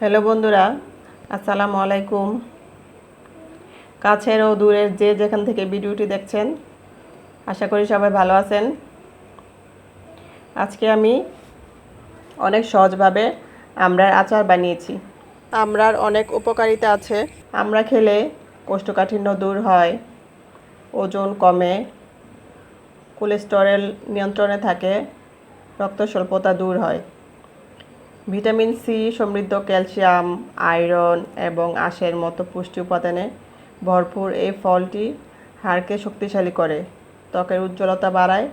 Hello বন্ধুরা, আসসালামু আলাইকুম। কাছের ও দূরের যে যেখান থেকে ভিডিওটি দেখছেন, আশা করি সবাই ভালো আছেন। আজকে আমি অনেক সহজভাবে আমড়ার আচার বানিয়েছি। আমড়ার অনেক উপকারিতা আছে। আমড়া খেলে কোষ্ঠকাঠিন্য দূর হয়, ওজন কমে, কোলেস্টেরল নিয়ন্ত্রণে থাকে, রক্ত স্বল্পতা দূর হয়। ভিটামিন সি সমৃদ্ধ ক্যালসিয়াম, আয়রন এবং আঁশের মতো পুষ্টি উপাদানে ভরপুর এই ফলটি হাড়কে শক্তিশালী করে, ত্বকের উজ্জ্বলতা বাড়ায়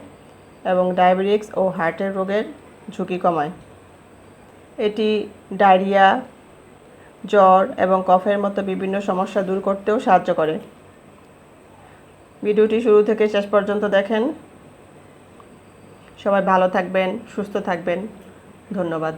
এবং ডায়াবেটিস ও হার্টের রোগের ঝুঁকি কমায়। এটি ডায়রিয়া, জ্বর এবং কফের মতো বিভিন্ন সমস্যা দূর করতেও সাহায্য করে। ভিডিওটি শুরু থেকে শেষ পর্যন্ত দেখেন। সবাই ভালো থাকবেন, সুস্থ থাকবেন। ধন্যবাদ।